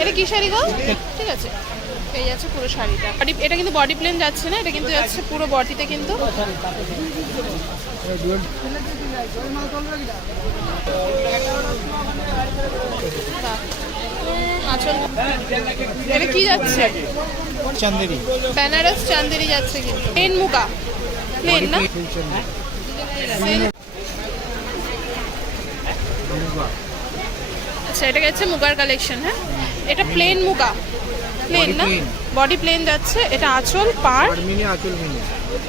এটা কি শাড়ি গো? ঠিক আছে। এই যাচ্ছে পুরো শাড়িটা। বডি এটা কিন্তু বডি প্লেন যাচ্ছে না এটা কিন্তু যাচ্ছে পুরো বডিতে কিন্তু। এটা কি যাচ্ছে? চান্দেরি। বেনারস চান্দেরি যাচ্ছে কিন্তু। প্লেন মুগা। প্লেন না? আচ্ছা এটা গেছে মুগার কালেকশন হ্যাঁ? এটা প্লেন মুগা। প্লেন না? বডি প্লেন যাচ্ছে। এটা আঁচল পার মিনি আচল মিনি।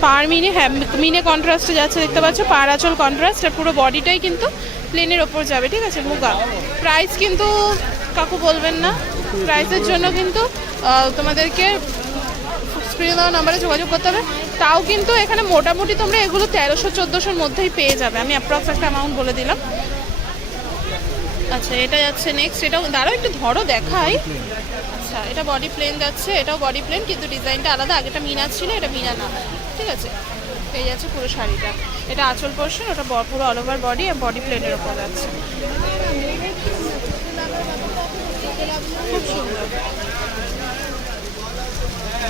পার মিনে হ্যাঁ মিনে কন্ট্রাস্টে যাচ্ছে দেখতে পাচ্ছ? পার আঁচল কন্ট্রাস্ট আর পুরো বডিটাই কিন্তু প্লেনের ওপর যাবে ঠিক আছে? মুগা। প্রাইস কিন্তু কাকু বলবেন না। প্রাইসের জন্য কিন্তু তোমাদেরকে স্ক্রিনে দেওয়া নাম্বারে যোগাযোগ করতে হবে। তাও কিন্তু এখানে মোটামুটি তোমরা এগুলো তেরোশো চোদ্দোশোর মধ্যেই পেয়ে যাবে। আমি অ্যাপ্রক্স একটা অ্যামাউন্ট বলে দিলাম। আচ্ছা এটা যাচ্ছে নেক্সট এটাও দাঁড়াও একটু ধরো দেখাই। আচ্ছা এটা বডি প্লেন যাচ্ছে, এটাও বডি প্লেন কিন্তু ডিজাইনটা আলাদা। আগেটা মিনা ছিল, এটা মিনা না। ঠিক আছে? এই যাচ্ছে পুরো শাড়িটা। এটা আঁচল পোর্শন ওটা পুরো অল ওভার বডি আর বডি প্লেনের ওপর যাচ্ছে। খুব সুন্দর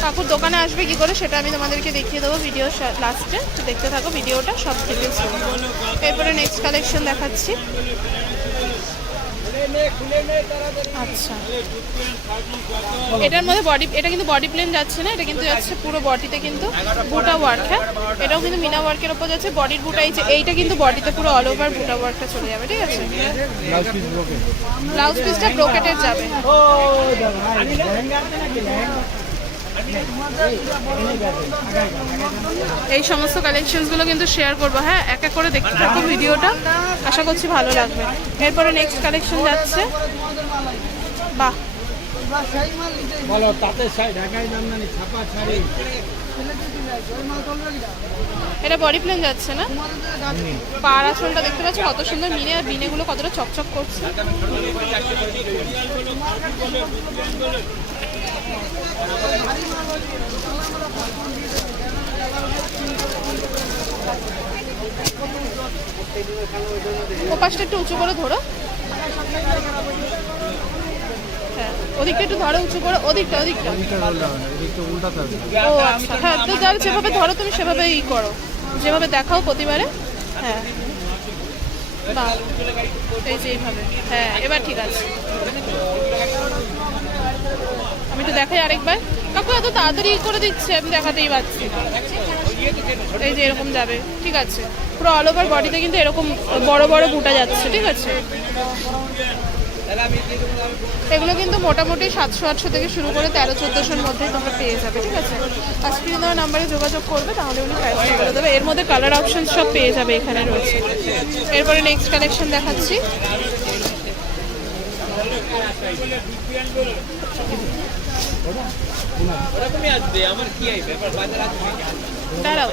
কাকুর দোকানে আসবে কি করে, সেটা আমি তোমাদেরকে দেখিয়ে দেবো ভিডিও লাস্টে দেখতে থাকো ভিডিওটা সব থেকে এরপরে নেক্সট কালেকশন দেখাচ্ছি। আচ্ছা। এটার মধ্যে বডি এটা কিন্তু বডি প্লেন যাচ্ছে না এটা কিন্তু যাচ্ছে পুরো বডিতে কিন্তু বুটা ওয়ার্ক হ্যাঁ? এটাও কিন্তু মিনা ওয়ার্কের ওপর যাচ্ছে বডির বুটা এইটা কিন্তু বডিতে পুরো অল ওভার বুটা ওয়ার্কটা চলে যাবে ঠিক আছে? ব্লাউজ ব্লাউজ পিসটা ব্রোকেটের যাবে। এই সমস্ত কালেকশনসগুলো কিন্তু শেয়ার করব। হ্যাঁ এক এক করে দেখতে থাকো ভিডিওটা। আশা করছি ভালো লাগবে। এরপরে নেক্সট কালেকশন যাচ্ছে। বাহ। বলো তাতে শাড়ি ঢাকাই জামদানি ছাপা শাড়ি। এটা বডি প্লেন যাচ্ছে না? পাড় আঁচলটা দেখতে পাচ্ছ কত সুন্দর মিনে আর বিনেগুলো কতটা চকচক করছে। ওপাশটা একটু উঁচু করে ধরো। হ্যাঁ ওদিকটা একটু ধরো উঁচু করে ওদিকটা ওদিকটা। ও আচ্ছা হ্যাঁ তো যার যেভাবে ধরো তুমি সেভাবে ই করো। যেভাবে দেখাও প্রতিবারে। হ্যাঁ। এই যে এইভাবে। হ্যাঁ এবার ঠিক আছে। আমি তো দেখাই আরেকবার। কাকু, এত তাড়াতাড়ি করে দিচ্ছে, আমি দেখাতেই পাচ্ছি। এই যে এরকম যাবে, ঠিক আছে। পুরো অল ওভার বডিতে কিন্তু এরকম বড় বড় বুটা যাচ্ছে, ঠিক আছে? এগুলো কিন্তু মোটামুটি সাতশো আটশো থেকে শুরু করে তেরো, চোদ্দোশোর মধ্যে তোমরা পেয়ে যাবে, ঠিক আছে? আর স্ক্রিনে নাম্বারে যোগাযোগ করবে, তাহলে উনি প্রাইসটা বলে দেবে। এর মধ্যে কালার অপশন সব পেয়ে যাবে এখানে রয়েছে। এরপরে নেক্সট কালেকশন দেখাচ্ছি ওরকমই আসবে আমার কি এই ব্যাপার বাজার আসবে দাঁড়াও।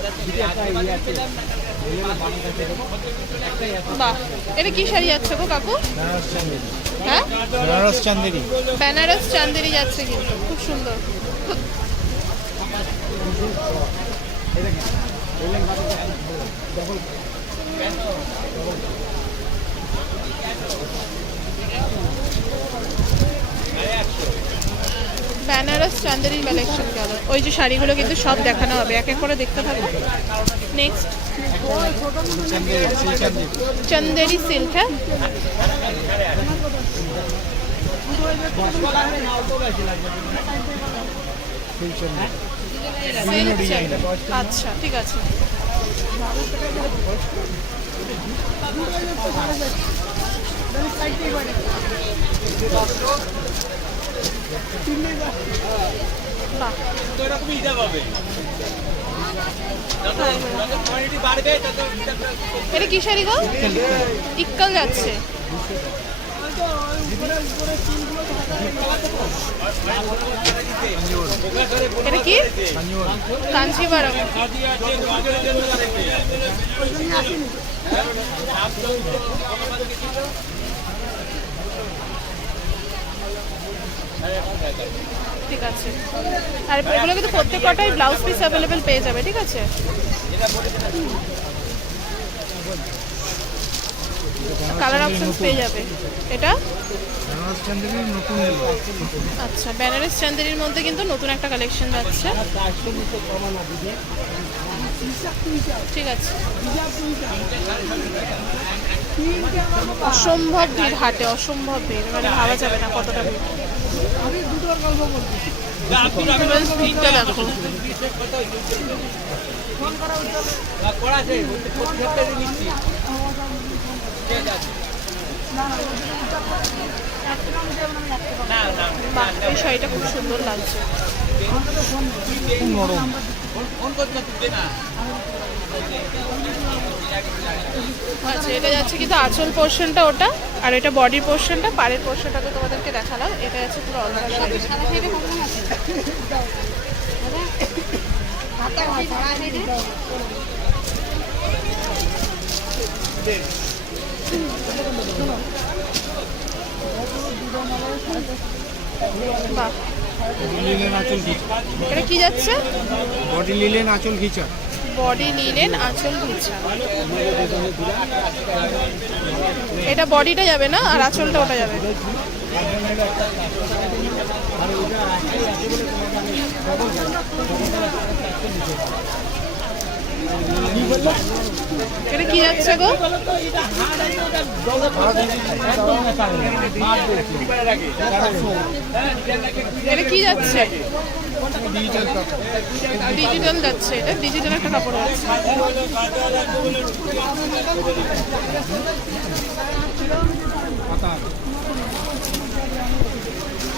বাহ এটা কি শাড়ি যাচ্ছে গো কাকু? বেনারস চান্দেরি হ্যাঁ? বেনারস চান্দেরি। বেনারস চান্দেরি যাচ্ছে কিন্তু খুব সুন্দর। বেনারস চান্দেরি কালেকশন গেল ওই যে শাড়িগুলো কিন্তু সব দেখানো হবে, এক এক করে দেখতে থাকো। Next Chanderi silk Chanderi silk হ্যাঁ আচ্ছা ঠিক আছে। এটা কি শাড়ি যাচ্ছে। এটা কি? কাঞ্চিবারম খাদি আছে বাজারের জন্য লাগবে ঠিক আছে। আর এগুলো কিন্তু প্রত্যেক কটাই ব্লাউজ পিস অ্যাভেলেবেল পেয়ে যাবে, ঠিক আছে? কালার অপশন পেয়ে যাবে। এটা? আচ্ছা বেনারস চান্দেরির মধ্যে কিন্তু নতুন একটা কালেকশন যাচ্ছে। ঠিক আছে। অসম্ভব ভিড় হাটে, অসম্ভব ভিড়। মানে ভাবা যাবে না কতটা ভিড়। সপ্তাহে না না এই শাড়িটা খুব সুন্দর লাগছে আচ্ছা এটা যাচ্ছে কিন্তু আঁচল পোর্শনটা ওটা আর এটা বডি পোর্শনটা পাড়ের পোর্শনটা তো তোমাদেরকে দেখালাম এটা যাচ্ছে পুরো বাহ। এটা কি যাচ্ছে? বডি লিলেন আঁচল ঘিচা। বডি নিলেন আঁচল ঘিচা এটা বডিটা যাবে না, আর আঁচলটা ওটা যাবে? এটা কি যাচ্ছে গো? এটা কি যাচ্ছে? ডিজিটাল যাচ্ছে এটা ডিজিটাল একটা কাপড় আছে।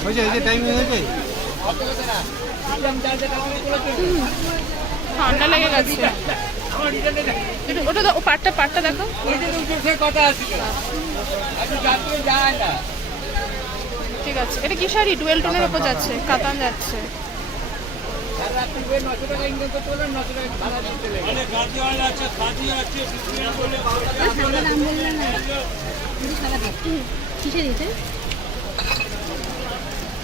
হয়েছে যে টাইম হয়েছে ঠান্ডা লেগে গেছে। ওটা ও পাটটা পাটটা দেখো। কথা আছে ঠিক আছে এটা কি শাড়ি? ডুয়েল টোনের ওপর যাচ্ছে কাতান যাচ্ছে। কিসে দিতে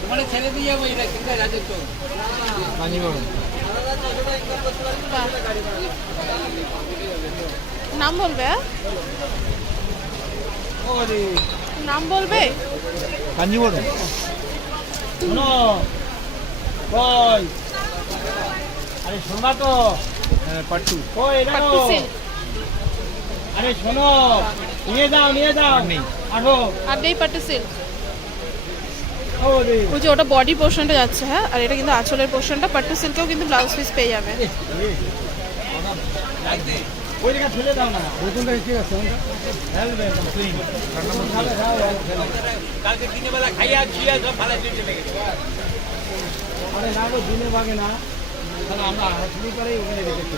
তোমার ছেড়ে দিয়ে যাব এটা কিন্তু রাজত্ব। কাঞ্জিবরম। বাহ। নাম বলবে হ্যাঁ? নাম বলবে? কাঞ্জিবরম। কই আরে শোনবা তো। হ্যাঁ পাট্টু। কই পাট্টু আরে শোনো নিয়ে যাও নিয়ে যাও। আসো আর। নেই পাট্টু রে। ওই যে ওটা বডি পোর্শনটা যাচ্ছে হ্যাঁ? আর এটা কিন্তু আঁচলের পোর্শনটা পাট্টু সিল্কেও কিন্তু ব্লাউজ পিস পেয়ে যাবে। কালকে দিনের বেলা খাইয়া সব আরে গো দিনে ভাগে না। তাহলে আমরা হাসলি করেই ওখানে রেখেছি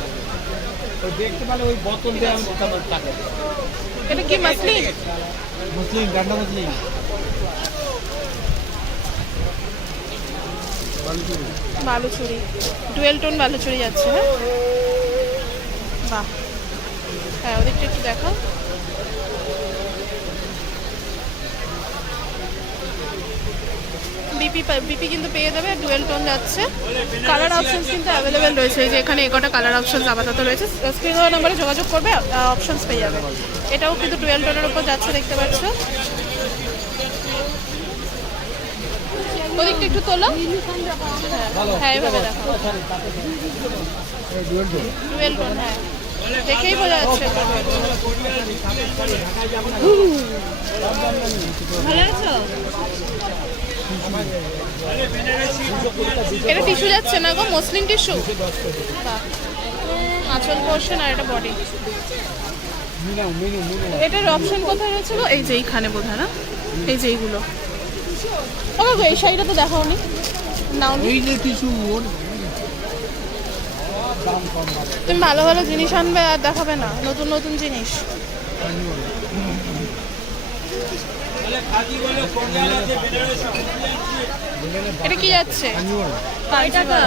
ওই দেখতে পেলে ওই বোতল দিয়ে আমি তারপর টাকা এটা কি মাসলিন মুসলিম গান্ডা মুসলিম। বালুচুরি। ডুয়েল টোন বালুচুরি যাচ্ছে হ্যাঁ? বাহ। হ্যাঁ ওদিকটা একটু দেখো বিপি বিপি কিন্তু পেয়ে যাবে ডুয়েল টোন যাচ্ছে। কালার অপশনস কিন্তু অ্যাভেলেবেল রয়েছে। যে এখানে এগোটা কালার অপশনস আপাতত রয়েছে। স্ক্রিন নাম্বারে যোগাযোগ করবে অপশনস পেয়ে যাবে। এটাও কিন্তু ডুয়েল টোনের উপর যাচ্ছে, দেখতে পাচ্ছ। ওদিকটা একটু তোলো। হ্যাঁ এভাবে দেখো। ডুয়েল টোন হ্যাঁ। দেখেই বোঝা যাচ্ছে। ভালো আছো? এটা টিস্যু যাচ্ছে না গো মসলিন টিস্যু আঁচল পোর্শন আর এটা বডি এটার অপশন কোথায় রয়েছে গো? এই যে এইখানে বোধ না? এই যে এইগুলো। ও গো এই শাড়িটা তো দেখাও নি। নাও। এই যে কিছু তুমি ভালো ভালো জিনিস আনবে আর দেখাবে না নতুন নতুন জিনিস। এটা কি যাচ্ছে? কয় টাকা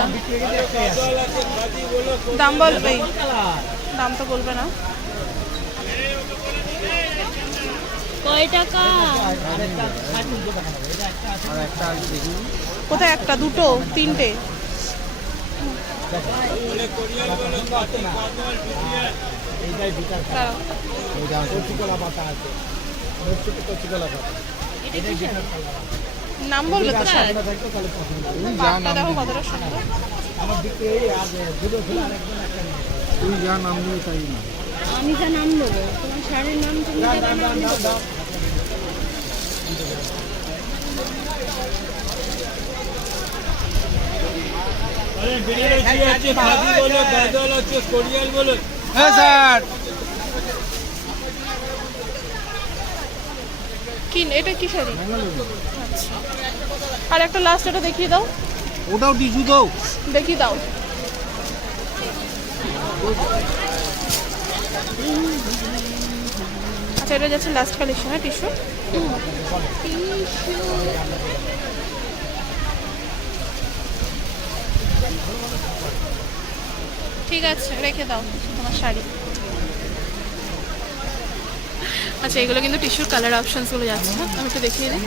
দাম বলবে দাম তো বলবে না। কয় টাকা? কোথায় একটা? দুটো? তিনটে? কচি কলা পাতা শাড়ি? নাম বলবে তো দেখো কতটা সুন্দর তুই যা নাম তাই না আমি যা নাম নেব তোমার শাড়ির নাম তুমি আছে বলো গাজল আছে কোরিয়াল বলো। হ্যাঁ স্যার। কি এটা কি শাড়ি? আচ্ছা। আর একটা লাস্ট এটা দেখিয়ে দাও। ওটাও টিস্যু দাও। দেখিয়ে দাও। আচ্ছা এটা যাচ্ছে লাস্ট কালেকশন হ্যাঁ টিস্যু? ঠিক আছে রেখে দাও তোমার শাড়ি। আচ্ছা এগুলো কিন্তু টিস্যুর কালার অপশানসগুলো যাচ্ছে। আমি একটু দেখিয়ে দিই।